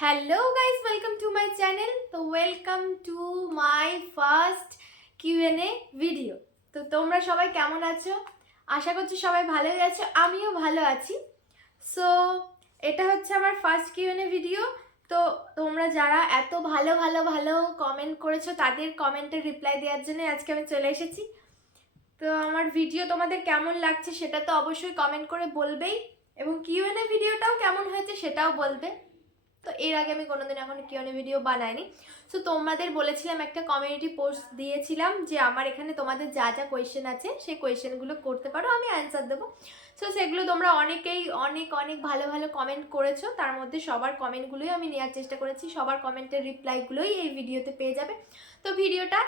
Hello guys, welcome to my channel. তো welcome to my first QnA video. তো তোমরা সবাই কেমন আছো? আশা করছি সবাই ভালোই আছো, আমিও ভালো আছি। সো এটা হচ্ছে আমার ফার্স্ট কিউএনএ ভিডিও। তো তোমরা যারা এত ভালো ভালো ভালো কমেন্ট করেছো তাদের কমেন্টের রিপ্লাই দেওয়ার জন্য আজকে আমি চলে এসেছি। তো আমার ভিডিও তোমাদের কেমন লাগছে সেটা তো অবশ্যই কমেন্ট করে বলবেই, এবং কিউএনএ ভিডিওটাও কেমন হয়েছে সেটাও বলবে। তো এর আগে আমি কোনোদিন এখন কিউএনএ ভিডিও বানাইনি। সো তোমাদের বলেছিলাম, একটা কমিউনিটি পোস্ট দিয়েছিলাম যে আমার এখানে তোমাদের যা যা কোয়েশ্চেন আছে সেই কোয়েশ্চেনগুলো করতে পারো, আমি অ্যান্সার দেবো। সো সেগুলো তোমরা অনেকেই অনেক অনেক ভালো ভালো কমেন্ট করেছো, তার মধ্যে সবার কমেন্টগুলোই আমি নেওয়ার চেষ্টা করেছি, সবার কমেন্টের রিপ্লাইগুলোই এই ভিডিওতে পেয়ে যাবে। তো ভিডিওটা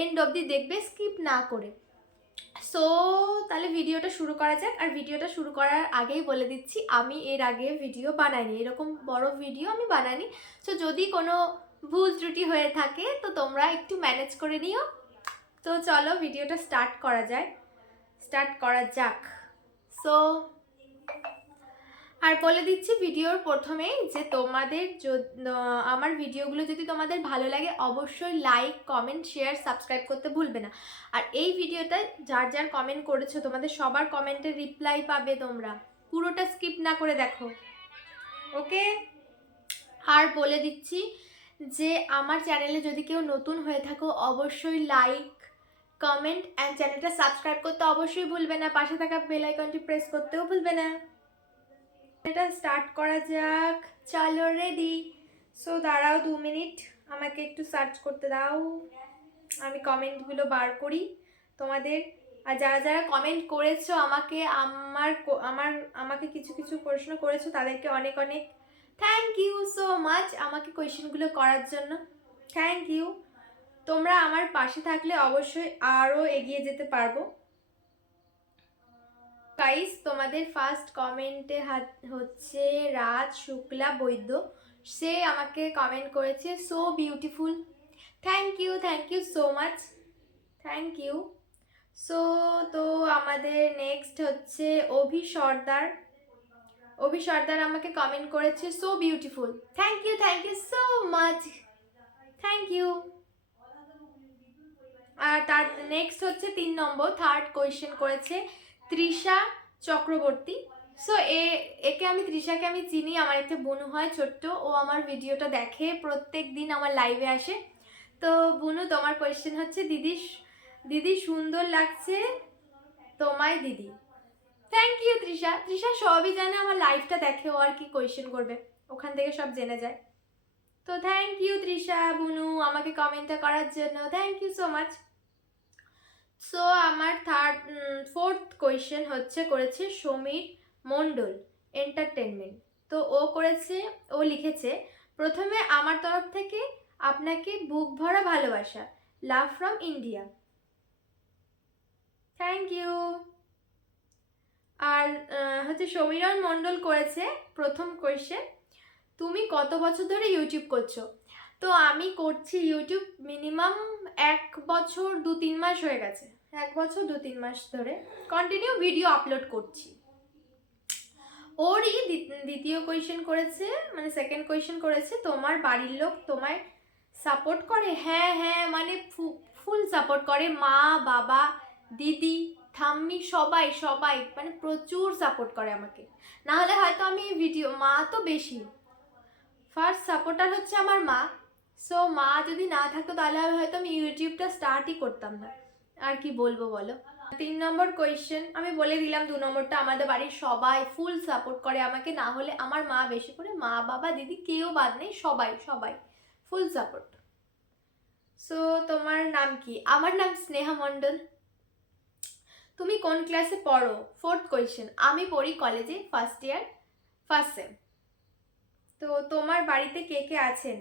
এন্ড অবধি দেখবে, স্কিপ না করে। সো তাহলে ভিডিওটা শুরু করা যাক। আর ভিডিওটা শুরু করার আগেই বলে দিচ্ছি, আমি এর আগে ভিডিও বানাইনি, এরকম বড় ভিডিও আমি বানাইনি। সো যদি কোনো ভুল ত্রুটি হয়ে থাকে তো তোমরা একটু ম্যানেজ করে নিও। তো চলো ভিডিওটা স্টার্ট করা যাক। সো আর বলে দিচ্ছি ভিডিওর প্রথমেই যে তোমাদের আমার ভিডিওগুলো যদি তোমাদের ভালো লাগে অবশ্যই লাইক, কমেন্ট, শেয়ার, সাবস্ক্রাইব করতে ভুলবে না। আর এই ভিডিওটা যার যার কমেন্ট করেছো তোমাদের সবার কমেন্টের রিপ্লাই পাবে, তোমরা পুরোটা স্কিপ না করে দেখো, ওকে? আর বলে দিচ্ছি যে আমার চ্যানেলে যদি কেউ নতুন হয়ে থাকো অবশ্যই লাইক, কমেন্ট অ্যান্ড চ্যানেলটা সাবস্ক্রাইব করতে অবশ্যই ভুলবে না, পাশে থাকা বেল আইকনটি প্রেস করতেও ভুলবে না। এটা স্টার্ট করা যাক, চলো রেডি। সো দাঁড়াও 2 মিনিট, আমাকে একটু সার্চ করতে দাও, আমি কমেন্টগুলো বার করি তোমাদের। আর যারা যারা কমেন্ট করেছো আমাকে আমাকে কিছু কিছু প্রশ্ন করেছো তাদেরকে অনেক অনেক থ্যাংক ইউ সো মাচ আমাকে কোয়েশ্চেনগুলো করার জন্য। Thank you. তোমরা আমার পাশে থাকলে অবশ্যই আরও এগিয়ে যেতে পারবো। গাইস, তোমাদের ফার্স্ট কমেন্টে হচ্ছে রাজ শুক্লা বৈদ্য। সে আমাকে কমেন্ট করেছে so beautiful. Thank you so much, thank you. So তো আমাদের নেক্সট হচ্ছে অভি সর্দার আমাকে কমেন্ট করেছে so beautiful. Thank you so much, thank you. আর তার নেক্সট হচ্ছে 3 নম্বর থার্ড কোয়েশ্চেন করেছে তৃষা চক্রবর্তী। সো একে আমি, তৃষাকে আমি চিনি, আমার একটা বোনু হয় ছোট্ট, ও আমার ভিডিওটা দেখে, প্রত্যেক দিন আমার লাইভে আসে। তো বুনু, তোমার কোয়েশ্চেন হচ্ছে দিদি দিদি সুন্দর লাগছে তোমায় দিদি। Thank you Trisha. তৃষা সবই জানে, আমার লাইভটা দেখে, ও আর কি কোয়েশ্চেন করবে, ওখান থেকে সব জেনে যায়। তো থ্যাংক ইউ তৃষা বুনু আমাকে কমেন্টটা করার জন্য, thank you so much. So আমার ফোর্থ কোয়েশ্চেন করেছে সমীর মণ্ডল এন্টারটেনমেন্ট। তো ও লিখেছে প্রথমে আমার তরফ থেকে আপনাকে বুক ভরা ভালোবাসা, love from India. Thank you. আর সমীরণ মণ্ডল করেছে প্রথম কোয়েশ্চেন, তুমি কত বছর ধরে ইউটিউব করছো? তো আমি করছি ইউটিউব মিনিমাম 1 বছর 2-3 মাস হয়ে গেছে, 1 বছর 2-3 মাস ধরে কন্টিনিউ ভিডিও আপলোড করছি। ওরই দ্বিতীয় কোয়েশ্চেন করেছে, মানে সেকেন্ড কোয়েশ্চেন করেছে, তোমার বাড়ির লোক তোমায় সাপোর্ট করে? হ্যাঁ হ্যাঁ, মানে ফুল সাপোর্ট করে, মা বাবা দিদি ঠাম্মি সবাই সবাই মানে প্রচুর সাপোর্ট করে আমাকে, না হলে হয়তো আমি ভিডিও, মা তো বেশি ফার্স্ট সাপোর্টার হচ্ছে আমার মা। সো মা যদি না থাকতো তাহলে হয়তো আমি ইউটিউবটা স্টার্টই করতাম না। আর কি বলবো বলো। 3 নম্বর কোয়েশ্চেন আমি বলে দিলাম, 2 নম্বরটা আমাদের বাড়ির সবাই ফুল সাপোর্ট করে আমাকে, না হলে আমার মা বেশি করে, মা বাবা দিদি কেউ বাদ নেই, সবাই সবাই ফুল সাপোর্ট। সো তোমার নাম কি? আমার নাম স্নেহা মণ্ডল। তুমি কোন ক্লাসে পড়ো? ফোর্থ কোয়েশ্চেন, আমি পড়ি কলেজে, ফার্স্ট ইয়ার, ফার্স্ট সেম। তো তোমার বাড়িতে কে কে আছেন?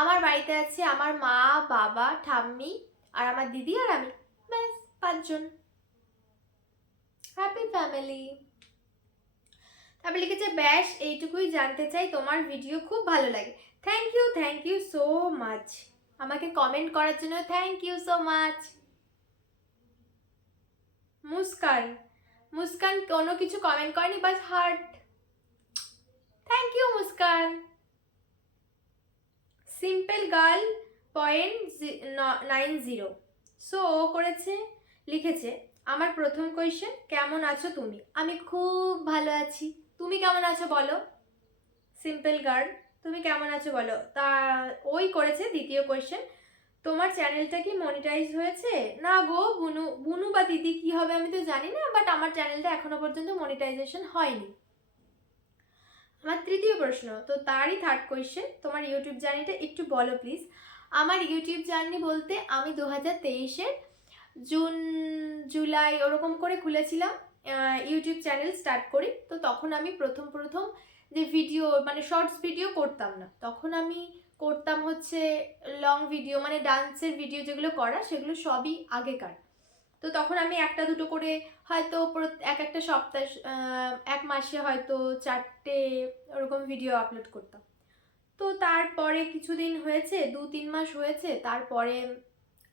আমার বাড়িতে আছে আমার মা, বাবা, ঠাম্মি আর আমার দিদি আর আমি, ব্যাস 5 জন। Happy family. তারপরে লিখেছে ব্যাস এইটুকুই জানতে চাই, তোমার ভিডিও খুব ভালো লাগে। থ্যাংক ইউ সো মাচ আমাকে কমেন্ট করার জন্য, thank you so much. Muskan কোনো কিছু কমেন্ট করেনি, বাস heart. Thank you Muskan. Simple girl 0.90। So ও করেছে, লিখেছে আমার প্রথম কোয়েশ্চেন, কেমন আছো তুমি? আমি খুব ভালো আছি, তুমি কেমন আছো বলো? সিম্পল গার্ল, তুমি কেমন আছো বলো। তা ওই করেছে দ্বিতীয় কোয়েশ্চেন, তোমার চ্যানেলটা কি মনিটাইজ হয়েছে? না গো বুনু, বুনু বা দিদি কি হবে আমি তো জানি না, বাট আমার চ্যানেলটা এখনো পর্যন্ত মনিটাইজেশন হয়নি। আমার তৃতীয় প্রশ্ন, তো তারই থার্ড কোয়েশ্চেন, তোমার ইউটিউব জার্নিটা একটু বলো প্লিজ। আমার ইউটিউব জার্নি বলতে আমি 2023-এর জুন জুলাই ওরকম করে খুলেছিলাম ইউটিউব চ্যানেল স্টার্ট করি। তো তখন আমি প্রথম যে ভিডিও মানে শর্টস ভিডিও করতাম না, তখন আমি করতাম হচ্ছে লং ভিডিও, মানে ডান্সের ভিডিও যেগুলো করা সেগুলো সবই আগেকার। তো তখন আমি একটা দুটো করে হয়তো এক একটা সপ্তাহ এক মাসে হয়তো 4টে ওরকম ভিডিও আপলোড করতাম। তো তারপরে কিছুদিন হয়েছে, 2-3 মাস হয়েছে, তারপরে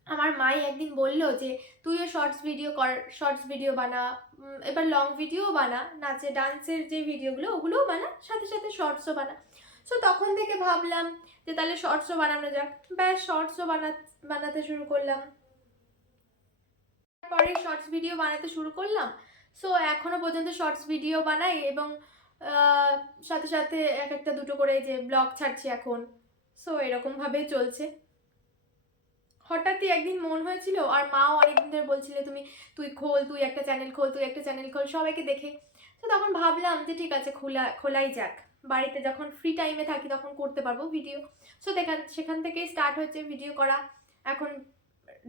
আমার মাই একদিন বলল যে তুইও শর্টস ভিডিও কর, শর্টস ভিডিও বানা, এবার লং ভিডিও বানা, নাচে ডান্সের যে ভিডিওগুলো ওগুলোও বানা, সাথে সাথে শর্টসও বানা। সো তখন থেকে ভাবলাম যে তাহলে শর্টসও বানানো যাক, ব্যাস শর্টসও বানাতে শুরু করলাম। পরে শর্টস ভিডিও বানাতে শুরু করলাম। সো এখনো পর্যন্ত শর্টস ভিডিও বানাই এবং সাথে সাথে এক একটা দুটো করে যে ব্লগ ছাড়ছি এখন। সো এরকমভাবেই চলছে। হঠাৎই একদিন মন হয়েছিল, আর মাও অনেকদিন ধরে বলছিল তুই একটা চ্যানেল খোল সবাইকে দেখে। তো তখন ভাবলাম যে ঠিক আছে খোলাই যাক, বাড়িতে যখন ফ্রি টাইমে থাকি তখন করতে পারবো ভিডিও। সো সেখান থেকেই স্টার্ট হচ্ছে ভিডিও করা। এখন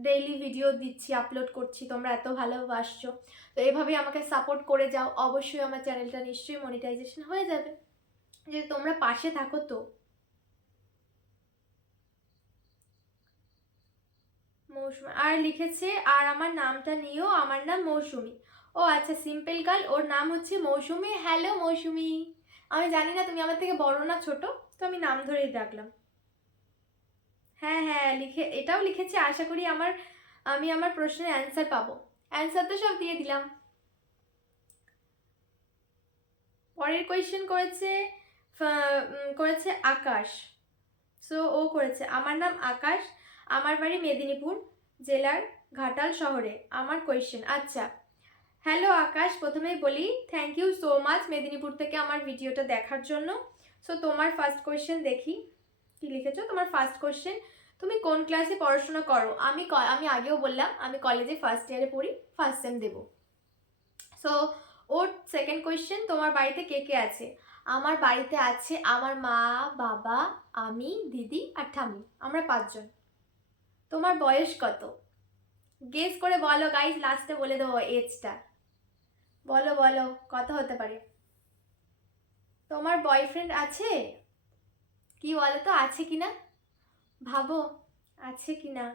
ডেইলি ভিডিও দিচ্ছি, আপলোড করছি, তোমরা এত ভালোবাসছো, তো এভাবেই আমাকে সাপোর্ট করে যাও। অবশ্যই আমার চ্যানেলটা নিশ্চয়ই মনিটাইজেশন হয়ে যাবে, যে তোমরা পাশে থাকো। তো মৌসুমি আর লিখেছে, আর আমার নামটা নিও, আমার নাম মৌসুমি। ও আচ্ছা, সিম্পল গার্ল, ওর নাম হচ্ছে মৌসুমি। হ্যালো মৌসুমি, আমি জানি না তুমি আমার থেকে বড় না ছোট, তো আমি নাম ধরেই ডাকলাম। হ্যাঁ হ্যাঁ, এটাও লিখেছে, আশা করি আমি আমার প্রশ্নের অ্যান্সার পাবো। অ্যান্সার তো সব দিয়ে দিলাম। পরের কোয়েশ্চেন করেছে আকাশ। সো ও করেছে, আমার নাম আকাশ, আমার বাড়ি মেদিনীপুর জেলার ঘাটাল শহরে। আমার কোয়েশ্চেন, আচ্ছা হ্যালো আকাশ, প্রথমেই বলি thank you so much Medinipur থেকে আমার ভিডিওটা দেখার জন্য। সো তোমার ফার্স্ট কোয়েশ্চেন দেখি কি লিখেছো। তোমার ফার্স্ট কোয়েশ্চেন, তুমি কোন ক্লাসে পড়াশোনা করো? আমি আগেও বললাম আমি কলেজে ফার্স্ট ইয়ারে পড়ি, ফার্স্ট সেম দেবো। সো ওর সেকেন্ড কোয়েশ্চেন, তোমার বাড়িতে কে কে আছে? আমার বাড়িতে আছে আমার মা, বাবা, আমি, দিদি আর ঠাম্মি, আমরা 5 জন। তোমার বয়স কত? গেস করে বলো গাইস, লাস্টে বলে দেবো এজটা। বলো বলো, কত হতে পারে? তোমার বয়ফ্রেন্ড আছে? কি বলো তো, আছে কিনা ভাবো, আছে কিনা।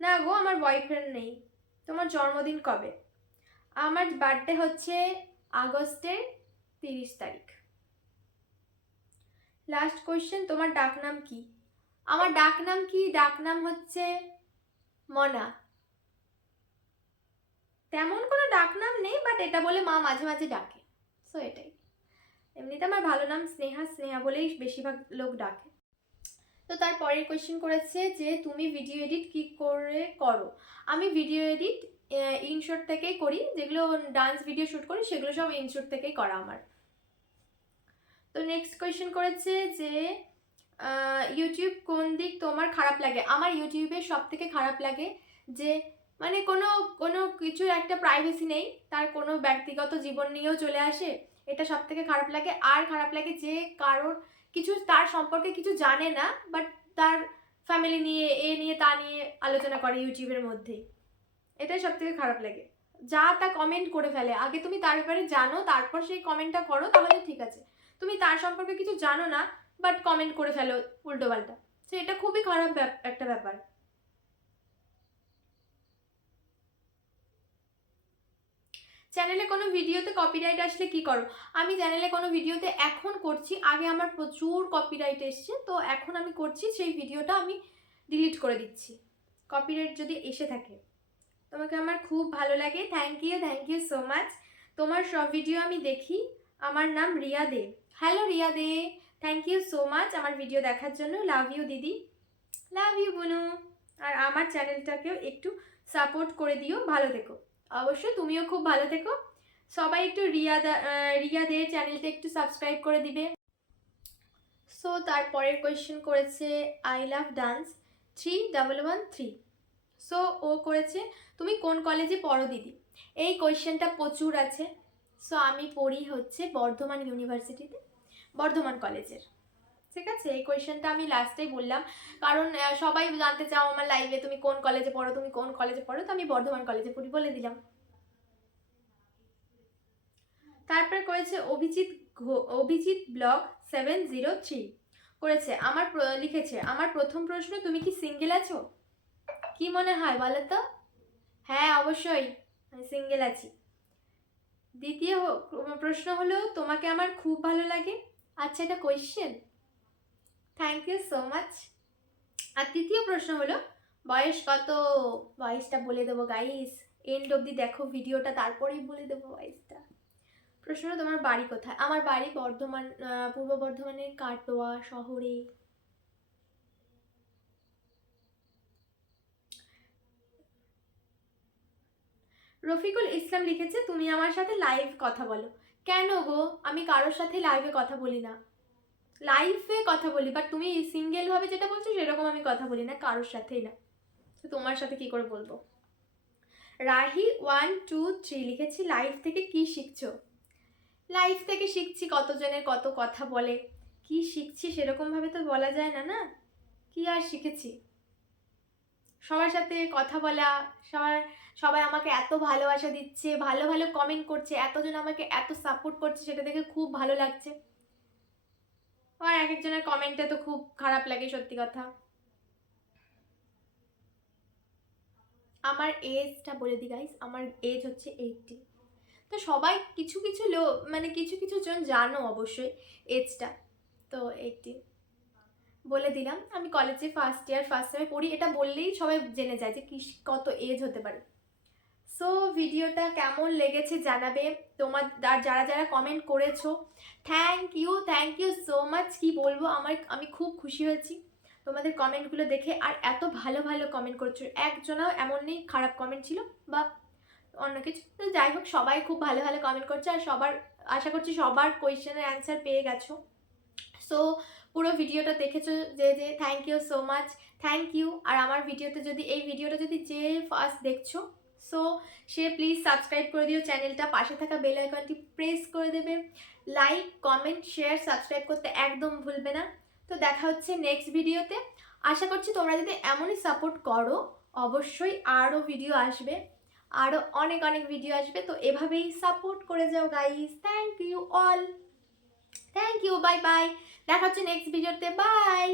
না গো, আমার বয়ফ্রেন্ড নেই। তোমার জন্মদিন কবে? আমার বার্থডে হচ্ছে আগস্টের 30 তারিখ। লাস্ট কোয়েশ্চেন, তোমার ডাকনাম কি? আমার ডাকনাম হচ্ছে মনা। তেমন কোনো ডাকনাম নেই, বাট এটা বলে মা মাঝে মাঝে ডাকে। সো এটাই। এমনিতে আমার ভালো নাম স্নেহা, স্নেহা বলেই বেশিরভাগ লোক ডাকে। তো তার পরের কোয়েশ্চেন করেছে যে তুমি ভিডিও এডিট কি করে করো? আমি ভিডিও এডিট ইনশট থেকেই করি, যেগুলো ডান্স ভিডিও শ্যুট করি সেগুলো সব ইনশট থেকেই করা আমার। তো নেক্সট কোয়েশ্চেন করেছে যে ইউটিউব কোন দিক তোমার খারাপ লাগে? আমার ইউটিউবের সব থেকে খারাপ লাগে যে মানে কোনো কিছুর একটা প্রাইভেসি নেই, তার কোনো ব্যক্তিগত জীবন নিয়েও চলে আসে, এটা সব থেকে খারাপ লাগে। আর খারাপ লাগে যে কারোর কিছু তার সম্পর্কে কিছু জানে না, বাট তার ফ্যামিলি নিয়ে নিয়ে তা নিয়ে আলোচনা করে ইউটিউবের মধ্যেই, এটাই সব থেকে খারাপ লাগে। যা তা কমেন্ট করে ফেলে, আগে তুমি তার ব্যাপারে জানো তারপর সেই কমেন্টটা করো, তাহলে ঠিক আছে। তুমি তার সম্পর্কে কিছু জানো না, বাট কমেন্ট করে ফেলো উল্টো পাল্টা, তো এটা খুবই খারাপ একটা ব্যাপার। চ্যানেলে কোনো ভিডিওতে কপিরাইট আসলে কি করো? আমি চ্যানেলে কোনো ভিডিওতে এখন করছি, আগে আমার প্রচুর কপিরাইট এসছে, তো এখন আমি করছি সেই ভিডিওটা আমি ডিলিট করে দিচ্ছি কপিরাইট যদি এসে থাকে। তোমাকে আমার খুব ভালো লাগে, থ্যাংক ইউ সো মাচ। তোমার সব ভিডিও আমি দেখি। আমার নাম Riya De. Hello Riya De, thank you so much আমার ভিডিও দেখার জন্য। লাভ ইউ দিদি, লাভ ইউ বুনু। আর আমার চ্যানেলটাকেও একটু সাপোর্ট করে দিও, ভালো থেকো। অবশ্যই তুমিও খুব ভালো থেকো। সবাই একটু রিয়াদের চ্যানেলটা একটু সাবস্ক্রাইব করে দিবে। সো তারপরের কোয়েশ্চেন করেছে আই লাভ ডান্স 3113। সো ও করেছে তুমি কোন কলেজে পড়ো দিদি? এই কোয়েশ্চেনটা প্রচুর আছে। সো আমি পড়ি হচ্ছে বর্ধমান ইউনিভার্সিটিতে, বর্ধমান কলেজের। ঠিক আছে, এই কোয়েশ্চেনটা আমি লাস্টেই বললাম, কারণ সবাই জানতে চাও আমার লাইভে তুমি কোন কলেজে পড়ো, তুমি কোন কলেজে পড়ো, তো আমি বর্ধমান কলেজে পড়ি বলে দিলাম। তারপরে করেছে অভিজিৎ ব্লগ 703 করেছে লিখেছে আমার প্রথম প্রশ্ন, তুমি কি সিঙ্গেল আছো? কি মনে হয় বলো তো? হ্যাঁ অবশ্যই আমি সিঙ্গেল আছি। দ্বিতীয় প্রশ্ন হলো তোমাকে আমার খুব ভালো লাগে। আচ্ছা, এটা question, thank you so much. আর তৃতীয় প্রশ্ন হলো বয়স কত? বয়সটা বলে দেবো গাইস, এন্ড অবধি দেখো ভিডিওটা, তারপরেই বলে দেবো বয়সটা। প্রশ্ন হলো তোমার বাড়ি কোথায়? আমার বাড়ি বর্ধমান, পূর্ব বর্ধমানের কাটোয়া শহরে। রফিকুল ইসলাম লিখেছে তুমি আমার সাথে লাইভ কথা বলো। কেন গো, আমি কারোর সাথে লাইভে কথা বলি না। লাইভে কথা বলি, বাট তুমি সিঙ্গেল ভাবে যেটা বলছো সেরকম আমি কথা বলি না কারোর সাথেই না, তো তোমার সাথে কি করে বলবো? রাহি 123 লিখেছি লাইভ থেকে কি শিখছো? লাইভ থেকে শিখছি কতজনের কত কথা বলে, কি শিখছি সেরকম ভাবে তো বলা যায় না, না কি আর শিখেছি? সবার সাথে কথা বলা, সবাই আমাকে এত ভালোবাসা দিচ্ছে, ভালো ভালো কমেন্ট করছে, এতজন আমাকে এত সাপোর্ট করছে, সেটা দেখে খুব ভালো লাগছে। আর এক একজনের কমেন্টে তো খুব খারাপ লাগে, সত্যি কথা। আমার এজটা বলে দিই গাইস, আমার এজ হচ্ছে 80। তো সবাই কিছু কিছু মানে কিছু কিছু জন জানো অবশ্যই এজটা, তো 80 বলে দিলাম। আমি কলেজে ফার্স্ট ইয়ার ফার্স্ট সেমে পড়ি, এটা বললেই সবাই জেনে যায় যে কত এজ হতে পারে। সো ভিডিওটা কেমন লেগেছে জানাবে। তোমার যারা যারা কমেন্ট করেছো থ্যাংক ইউ সো মাচ। কি বলবো, আমি খুব খুশি হয়েছি তোমাদের কমেন্টগুলো দেখে, আর এত ভালো ভালো কমেন্ট করছো, একজনও এমন নেই খারাপ কমেন্ট ছিল বা অন্য কিছু। তো যাই হোক, সবাই খুব ভালো ভালো কমেন্ট করছে, আর আশা করছি সবার কোয়েশ্চেনের অ্যান্সার পেয়ে গেছো। সো পুরো ভিডিওটা দেখেছো যে thank you so much, thank you. আর আমার এই ভিডিওটা যদি যে ফার্স্ট দেখছো, সো সে প্লিজ সাবস্ক্রাইব করে দিও চ্যানেলটা, পাশে থাকা বেল আইকনটি প্রেস করে দেবে, লাইক কমেন্ট শেয়ার সাবস্ক্রাইব করতে একদম ভুলবে না। তো দেখা হচ্ছে নেক্সট ভিডিওতে। আশা করছি তোমরা যদি এমনই সাপোর্ট করো, অবশ্যই আরও ভিডিও আসবে, আরও অনেক অনেক ভিডিও আসবে। তো এভাবেই সাপোর্ট করে যাও guys. Thank you all, thank you, bye bye, দেখা হচ্ছে নেক্সট ভিডিওতে, বাই।